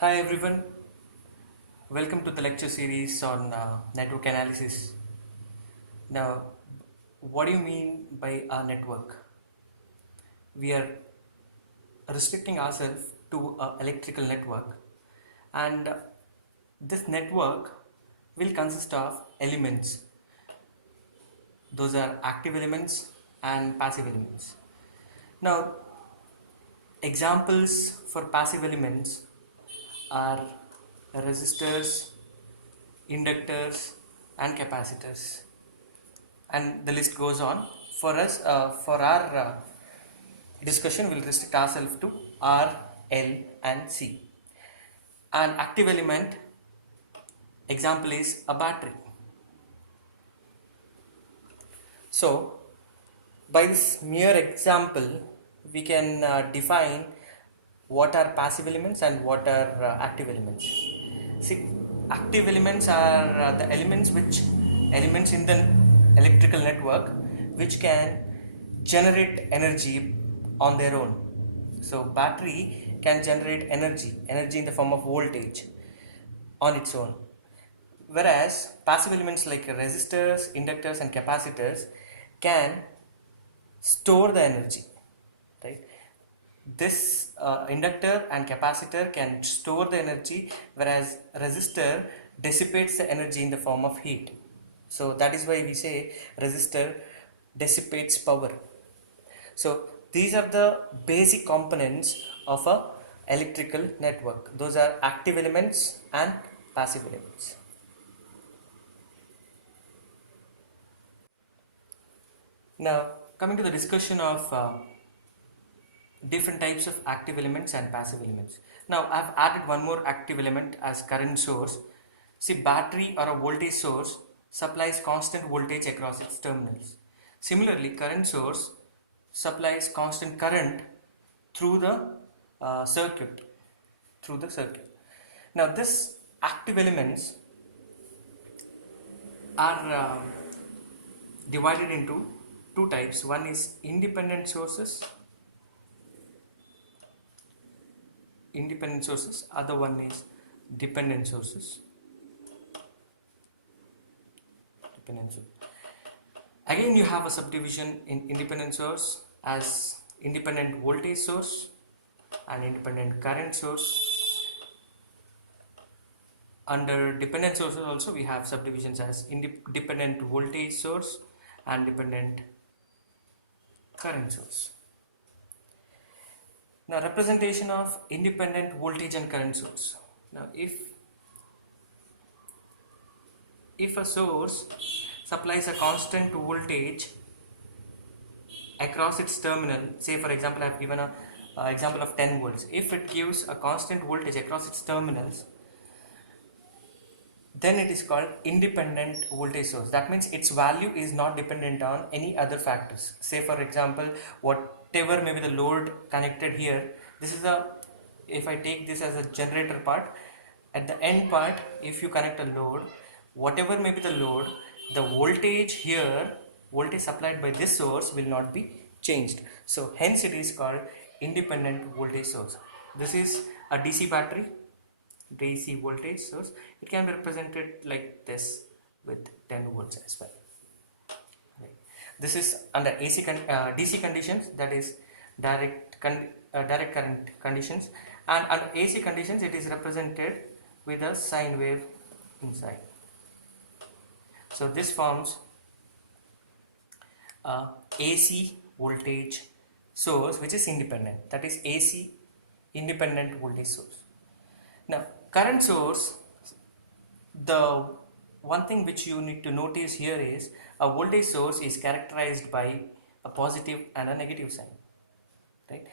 Hi everyone, welcome to the lecture series on network analysis. Now, what do you mean by a network? We are restricting ourselves to an electrical network, and this network will consist of elements. Those are active elements and passive elements. Now, examples for passive elements are resistors, inductors, and capacitors. And the list goes on. For us, for our discussion, we'll restrict ourselves to R, L, and C. An active element example is a battery. So, by this mere example, we can define what are passive elements and what are active elements. See, active elements are the elements in the electrical network which can generate energy on their own. So battery can generate energy in the form of voltage on its own. Whereas passive elements like resistors, inductors, and capacitors can store the energy, right? This inductor and capacitor can store the energy, whereas resistor dissipates the energy in the form of heat. So that is why we say resistor dissipates power. So these are the basic components of a electrical network. Those are active elements and passive elements. Now coming to the discussion of different types of active elements and passive elements. Now I've added one more active element as current source. See, battery or a voltage source supplies constant voltage across its terminals. Similarly, current source supplies constant current through the circuit. Now this active elements are divided into two types. One is independent sources, other one is dependent sources. Again, you have a subdivision in independent source as independent voltage source and independent current source. Under dependent sources also we have subdivisions as dependent voltage source and dependent current source. Now, representation of independent voltage and current source. Now, if a source supplies a constant voltage across its terminal, say for example I have given a example of 10 volts. If it gives a constant voltage across its terminals, then it is called independent voltage source. That means its value is not dependent on any other factors. Say for example, whatever may be the load connected here, this is if I take this as a generator part, at the end part, if you connect a load, whatever may be the load, the voltage here, voltage supplied by this source will not be changed. So hence it is called independent voltage source. This is a DC battery, DC voltage source. It can be represented like this with 10 volts as well. Right. This is under DC conditions, that is direct current conditions, and under AC conditions it is represented with a sine wave inside. So this forms a AC voltage source which is independent, that is AC independent voltage source. Now current source, the one thing which you need to notice here is a voltage source is characterized by a positive and a negative sign, right?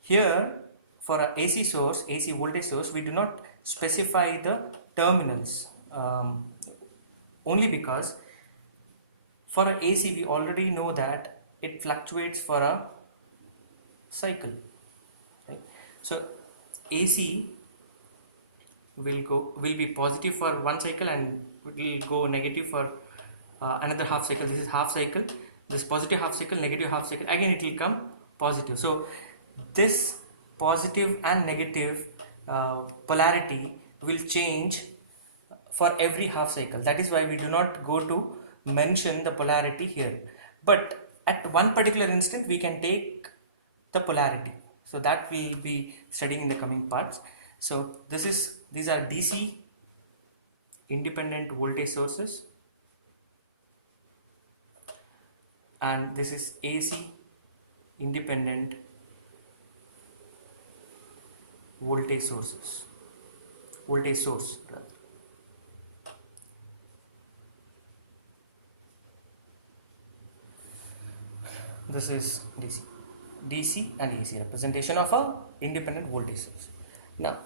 Here for a AC source, AC voltage source, we do not specify the terminals, only because for a AC we already know that it fluctuates for a cycle, right? So AC will be positive for one cycle and will go negative for another half cycle. This is half cycle, this positive half cycle, negative half cycle, again it will come positive. So this positive and negative polarity will change for every half cycle. That is why we do not go to mention the polarity here. But at one particular instant we can take the polarity. So that we will be studying in the coming parts. So these are DC independent voltage sources, and this is AC independent voltage source rather. This is DC and AC representation of a independent voltage source. Now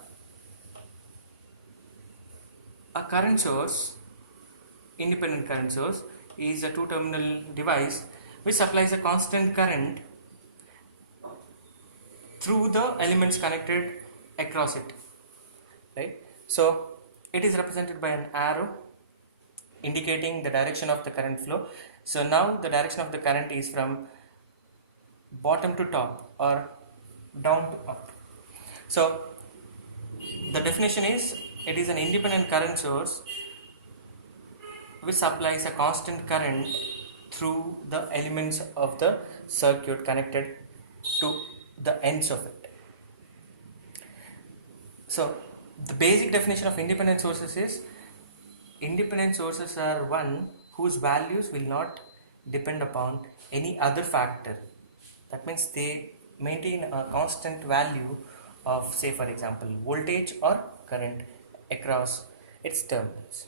a current source, independent current source, is a two-terminal device which supplies a constant current through the elements connected across it, right? So it is represented by an arrow indicating the direction of the current flow. So now the direction of the current is from bottom to top or down to up. So the definition is, it is an independent current source which supplies a constant current through the elements of the circuit connected to the ends of it. So the basic definition of independent sources is, independent sources are one whose values will not depend upon any other factor. That means they maintain a constant value of, say for example, voltage or current across its terminals.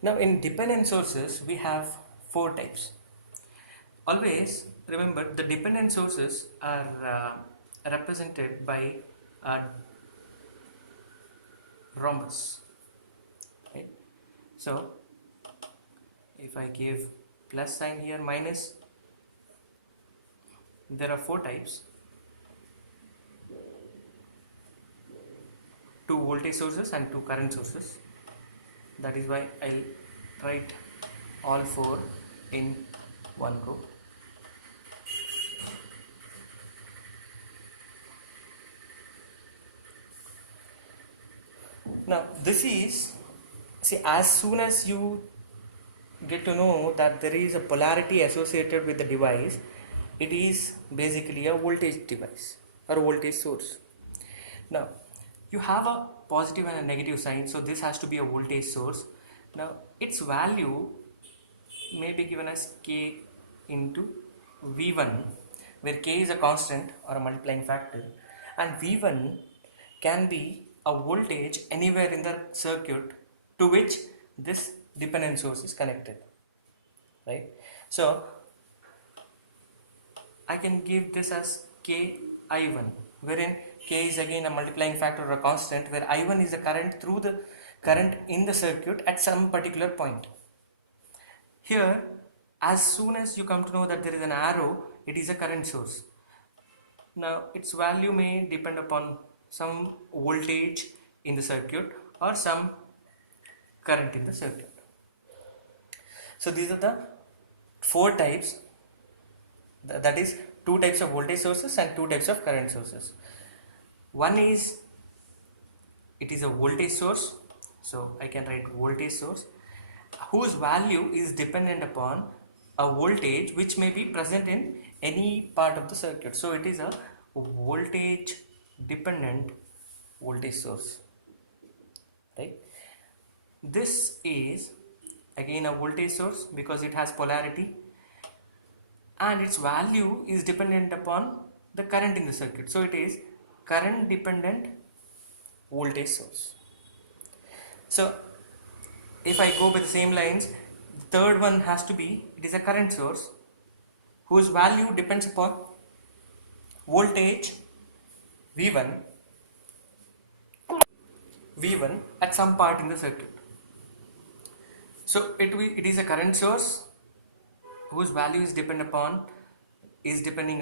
Now in dependent sources we have four types. Always remember, the dependent sources are represented by a rhombus, right? So if I give plus sign here, minus, there are four types: two voltage sources and two current sources. That is why I'll write all four in one row. Now this is, see, as soon as you get to know that there is a polarity associated with the device, it is basically a voltage device or voltage source. Now you have a positive and a negative sign, so this has to be a voltage source. Now its value may be given as K into V1, where K is a constant or a multiplying factor, and V1 can be a voltage anywhere in the circuit to which this dependent source is connected, right? So I can give this as KI1, wherein K is again a multiplying factor or a constant, where I1 is the current through the current in the circuit at some particular point. Here, as soon as you come to know that there is an arrow, it is a current source. Now its value may depend upon some voltage in the circuit or some current in the circuit. So these are the four types, that is two types of voltage sources and two types of current sources. One is, it is a voltage source, so I can write voltage source whose value is dependent upon a voltage which may be present in any part of the circuit. So it is a voltage dependent voltage source, right? This is again a voltage source because it has polarity, and its value is dependent upon the current in the circuit. So it is current dependent voltage source. So if I go by the same lines, the third one has to be, it is a current source whose value depends upon voltage V1 at some part in the circuit. So it is a current source whose value is depending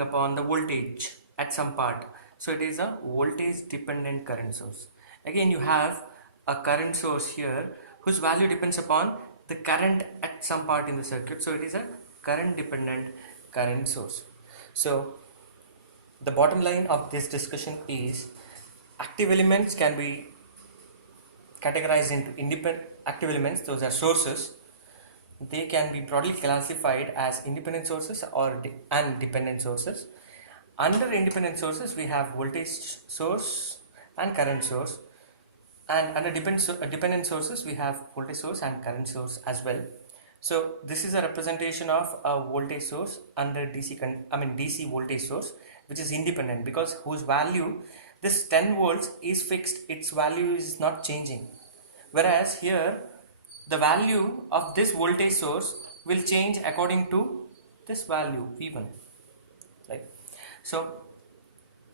upon the voltage at some part. So it is a voltage dependent current source. Again you have a current source here whose value depends upon the current at some part in the circuit. So it is a current dependent current source. So the bottom line of this discussion is, Active elements can be categorized into independent active elements, those are sources. They can be broadly classified as independent sources or and dependent sources. Under independent sources, we have voltage source and current source, and under dependent sources, we have voltage source and current source as well. So this is a representation of a voltage source under DC voltage source, which is independent because whose value, this 10 volts is fixed, its value is not changing. Whereas here the value of this voltage source will change according to this value V1, right? So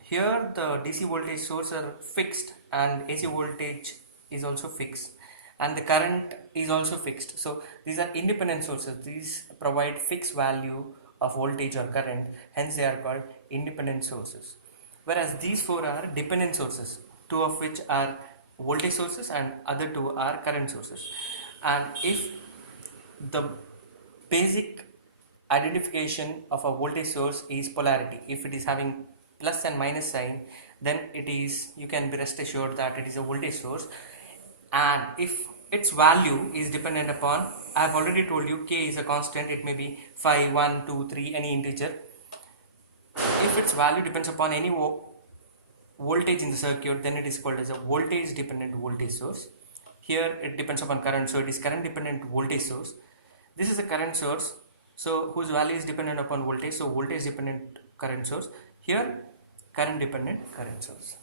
here the DC voltage source are fixed and AC voltage is also fixed and the current is also fixed. So these are independent sources. These provide fixed value of voltage or current, hence they are called independent sources. Whereas these four are dependent sources, two of which are voltage sources and other two are current sources. And if the basic identification of a voltage source is polarity, if it is having plus and minus sign, then it is, you can be rest assured that it is a voltage source. And if its value is dependent upon, I have already told you k is a constant, it may be 5, 1, 2, 3, any integer. If its value depends upon any voltage in the circuit, then it is called as a voltage dependent voltage source. Here it depends upon current, so it is current dependent voltage source. This is a current source, so whose value is dependent upon voltage, so voltage dependent current source. Here current dependent current source.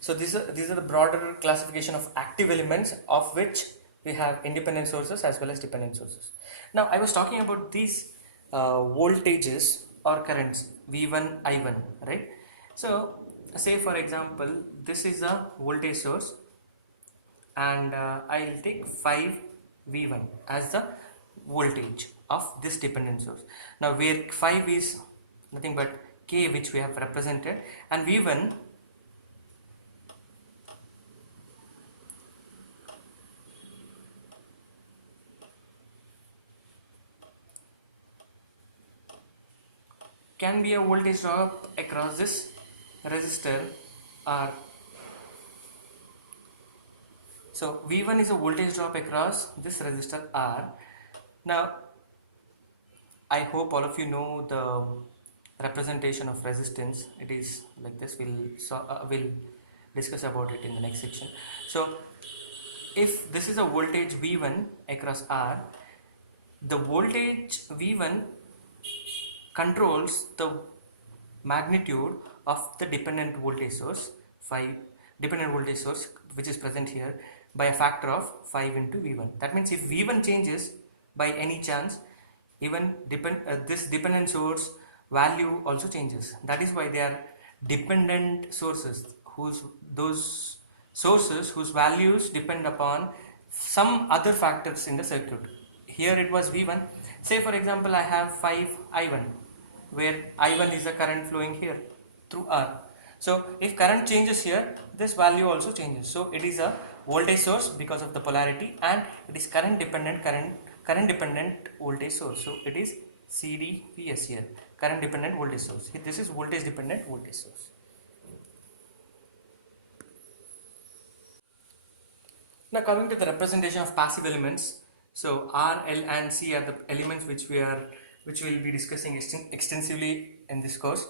So these are the broader classification of active elements, of which we have independent sources as well as dependent sources. Now I was talking about these voltages or currents V1, I1, right? So say for example this is a voltage source and I will take 5 V1 as the voltage of this dependent source. Now where 5 is nothing but K, which we have represented, and V1 can be a voltage drop across this resistor R. So V1 is a voltage drop across this resistor R. Now I hope all of you know the representation of resistance. It is like this. We'll discuss about it in the next section. So if this is a voltage V1 across R, the voltage V1 controls the magnitude of the dependent voltage source, 5 dependent voltage source, which is present here, by a factor of 5 into V1. That means if V1 changes by any chance, even this dependent source value also changes. That is why they are dependent sources, those sources whose values depend upon some other factors in the circuit. Here it was V1. Say for example I have 5 I1, where I1 is the current flowing here through R. So if current changes here, this value also changes. So it is a voltage source because of the polarity, and it is current dependent voltage source. So it is CDVS here, current dependent voltage source. This is voltage dependent voltage source. Now coming to the representation of passive elements. So R, L and C are the elements which we'll be discussing extensively in this course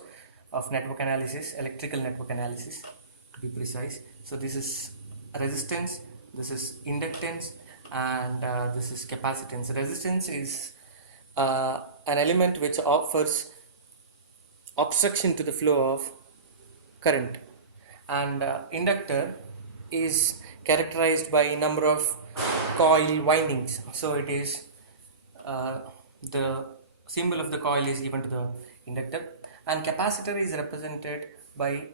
of network analysis, electrical network analysis to be precise. So this is resistance, this is inductance, and this is capacitance. Resistance is an element which offers obstruction to the flow of current, and inductor is characterized by a number of coil windings. So it is the symbol of the coil is given to the inductor, and capacitor is represented by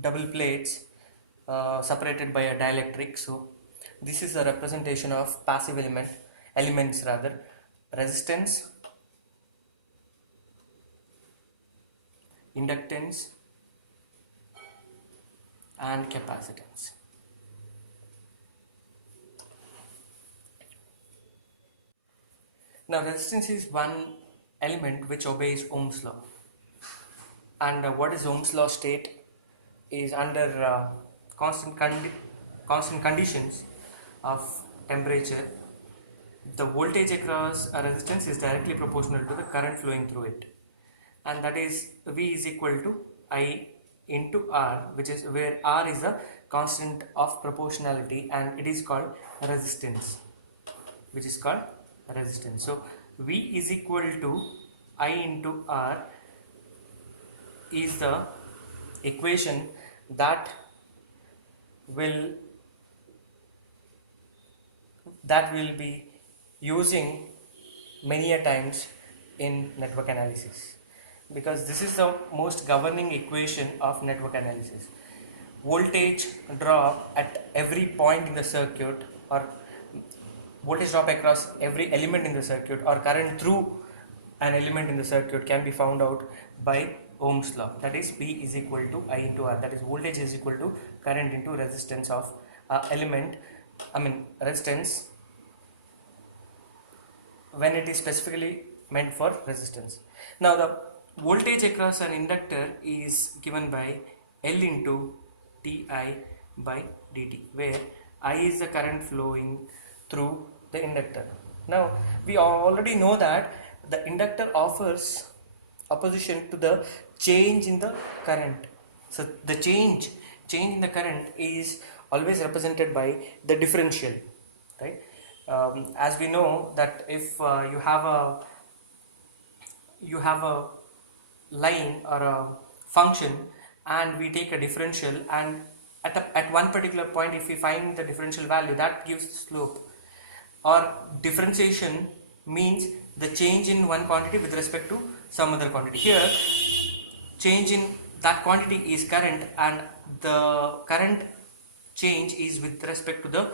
double plates separated by a dielectric. So this is a representation of passive elements, resistance, inductance and capacitance. Now resistance is one element which obeys Ohm's law. And what is Ohm's law state? is under constant conditions of temperature, the voltage across a resistance is directly proportional to the current flowing through it, and that is V is equal to I into R, which is where R is the constant of proportionality and it is called resistance, which is called resistance. So V is equal to I into R is the equation that will be using many a times in network analysis, because this is the most governing equation of network analysis. Voltage drop at every point in the circuit, or voltage drop across every element in the circuit, or current through an element in the circuit can be found out by Ohm's law. That is V is equal to I into R. That is voltage is equal to current into resistance of resistance when it is specifically meant for resistance. Now the voltage across an inductor is given by L into Di by dt, where I is the current flowing through the inductor. Now we already know that the inductor offers opposition to the change in the current. So the change in the current is always represented by the differential, right? As we know that if you have a line or a function and we take a differential, and at one particular point if we find the differential value, that gives slope. Or differentiation means the change in one quantity with respect to some other quantity. Here change in that quantity is current, and the current change is with respect to the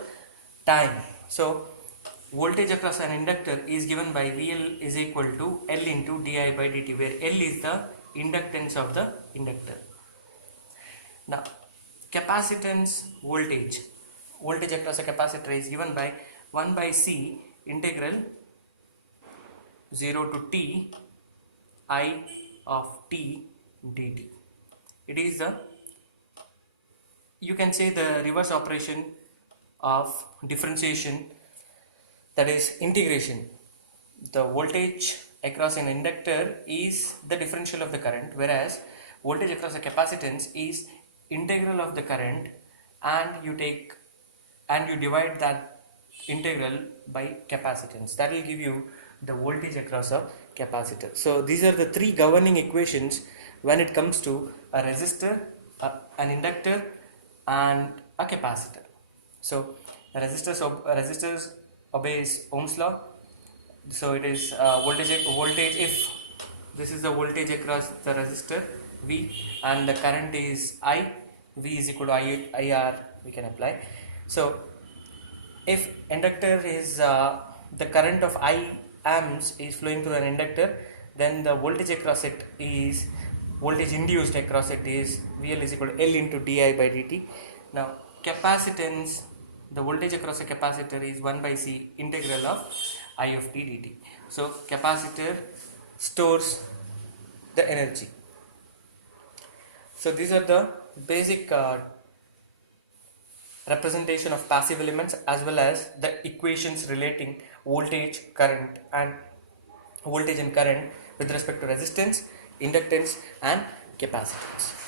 time. So voltage across an inductor is given by VL is equal to L into Di by dt, where L is the inductance of the inductor. Now capacitance voltage across a capacitor is given by 1 by C integral 0 to T I of T dt. It is the, you can say, the reverse operation of differentiation, that is integration. The voltage across an inductor is the differential of the current, whereas voltage across a capacitance is integral of the current, and you divide that integral by capacitance. That will give you the voltage across a capacitor. So these are the three governing equations when it comes to a resistor, an inductor and a capacitor. So resistors obeys Ohm's law. So it is voltage if this is the voltage across the resistor V and the current is I, V is equal to IR we can apply. So if inductor is the current of I amps is flowing through an inductor, then the voltage across it is voltage induced across it is VL is equal to L into Di by dt. Now capacitance, the voltage across a capacitor is 1 by C integral of I of t dt. So capacitor stores the energy. So these are the basic representation of passive elements, as well as the equations relating voltage and current with respect to resistance, inductance and capacitance.